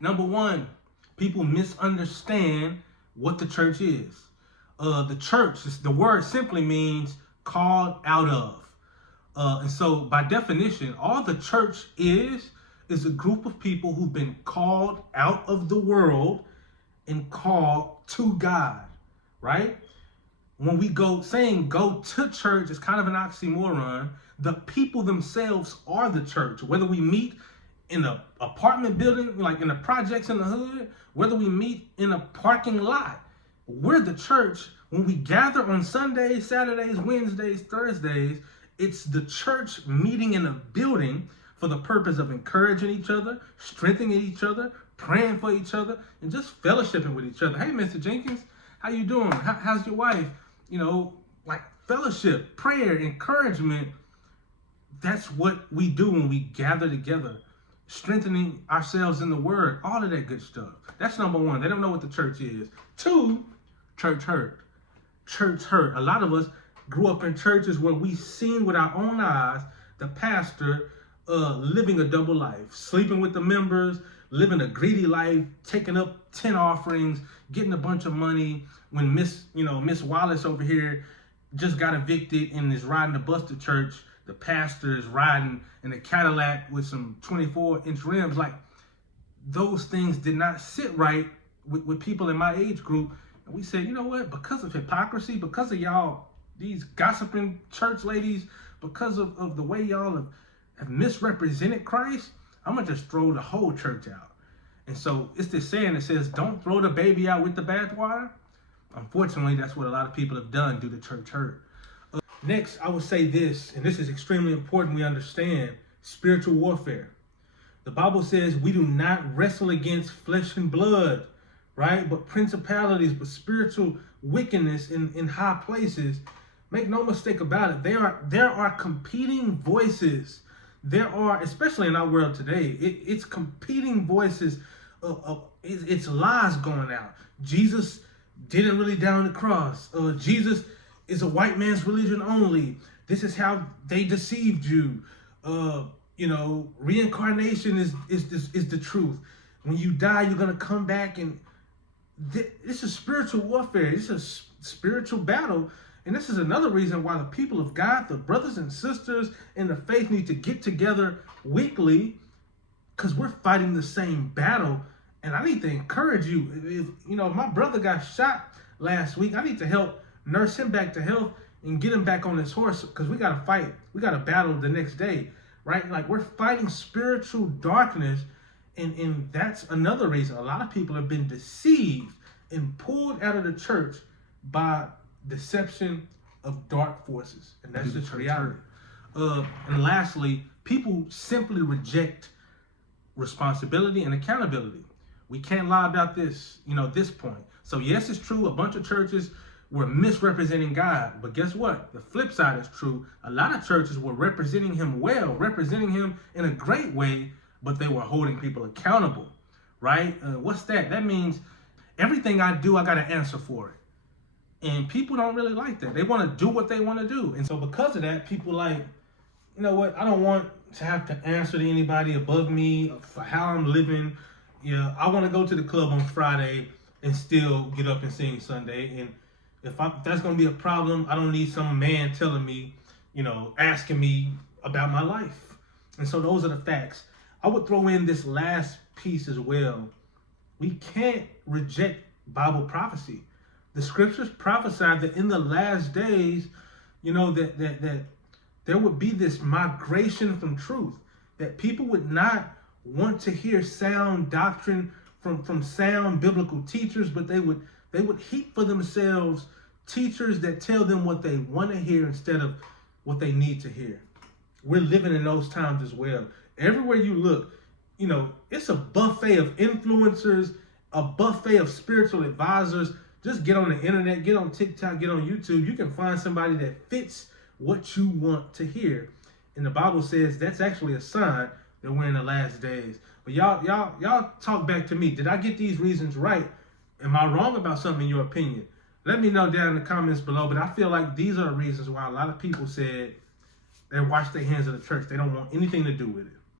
Number one, people misunderstand what the church is. The church, the word simply means called out of. And so by definition, all the church is a group of people who've been called out of the world and called to God, right? When we go to church is kind of an oxymoron. The people themselves are the church. Whether we meet in an apartment building, like in the projects in the hood, whether we meet in a parking lot, we're the church. When we gather on Sundays, Saturdays, Wednesdays, Thursdays, it's the church meeting in a building for the purpose of encouraging each other, strengthening each other, praying for each other, and just fellowshipping with each other. Hey, Mr. Jenkins, how you doing? How's your wife? You know, like fellowship, prayer, encouragement. That's what we do when we gather together, strengthening ourselves in the word, all of that good stuff. That's number one. They don't know what the church is. Two, church hurt. Church hurt. A lot of us grew up in churches where we seen with our own eyes the pastor living a double life, sleeping with the members, living a greedy life, taking up 10 offerings, getting a bunch of money. When Miss Wallace over here just got evicted and is riding the bus to church, the pastor is riding in a Cadillac with some 24-inch rims. Like, those things did not sit right with people in my age group. And we said, you know what? Because of hypocrisy, because of y'all, these gossiping church ladies, because of the way y'all have misrepresented Christ, I'm going to just throw the whole church out. And so it's this saying that says, don't throw the baby out with the bathwater. Unfortunately, that's what a lot of people have done due to church hurt. Next, I would say this, and this is extremely important we understand, spiritual warfare. The Bible says we do not wrestle against flesh and blood, right? But principalities, but spiritual wickedness in high places. Make no mistake about it, there are competing voices. There are, especially in our world today, it's competing voices. It's lies going out. Jesus didn't really die on the cross. Jesus is a white man's religion only. This is how they deceived you. Reincarnation is the truth. When you die, you're gonna come back, and this is spiritual warfare. This is a spiritual battle. And this is another reason why the people of God, the brothers and sisters in the faith, need to get together weekly, because we're fighting the same battle. And I need to encourage you. If my brother got shot last week, I need to help nurse him back to health and get him back on his horse, because we got to fight. We got to battle the next day, right? Like, we're fighting spiritual darkness. And that's another reason a lot of people have been deceived and pulled out of the church by deception of dark forces. And that's just reality. And lastly, people simply reject responsibility and accountability. We can't lie about this, this point. So yes, it's true. A bunch of churches were misrepresenting God. But guess what? The flip side is true. A lot of churches were representing him well, representing him in a great way, but they were holding people accountable, right? What's that? That means everything I do, I got to answer for it. And people don't really like that. They want to do what they want to do. And so because of that, people like, you know what? I don't want to have to answer to anybody above me for how I'm living. Yeah, I want to go to the club on Friday and still get up and sing Sunday. And if that's going to be a problem, I don't need some man telling me, asking me about my life. And so those are the facts. I would throw in this last piece as well. We can't reject Bible prophecy. The scriptures prophesied that in the last days, that there would be this migration from truth, that people would not want to hear sound doctrine from sound biblical teachers, but they would heap for themselves teachers that tell them what they want to hear instead of what they need to hear. We're living in those times as well. Everywhere you look, it's a buffet of influencers, a buffet of spiritual advisors. Just get on the internet, get on TikTok, get on YouTube. You can find somebody that fits what you want to hear. And the Bible says that's actually a sign that we're in the last days. But y'all talk back to me. Did I get these reasons right? Am I wrong about something in your opinion? Let me know down in the comments below. But I feel like these are the reasons why a lot of people said they wash their hands of the church. They don't want anything to do with it.